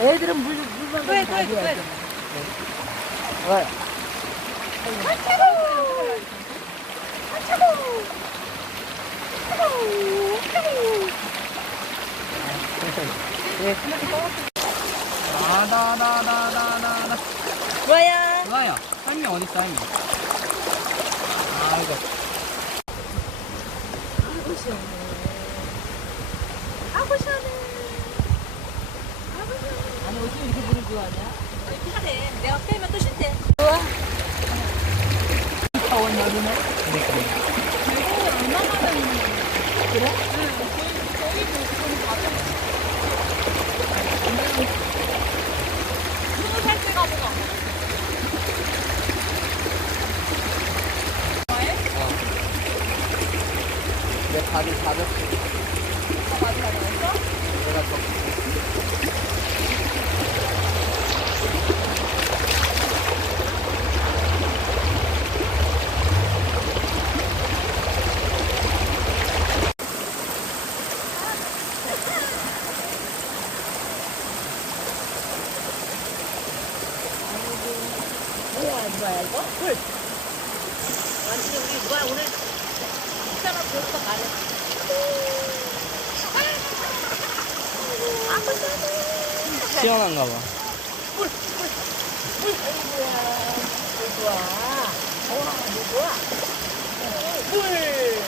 애들은 물만 그래, 좀 그래, 그래. 가져야지. 왜? 예. 나나나나나나. 뭐야? 뭐야? 할미 어디 있어 할미? 아이고. 아이고 시원해. 아이고 시원해. 아이고 시원해. 아니 어떻게 이렇게 물을 좋아하냐? 비가 돼. 내가 빼면 또 쉰대. 더운 여름에? 스무 살 때가 뭐가? 내 발이 가볍지. 내가 좀. 뭐야 이거? 물. 완전히 우리 뭐야 오늘 식사나 배우러 가래. 아이고 시원해. 시원한가 봐. 아이고야. 물 좋아. 물 좋아. 물.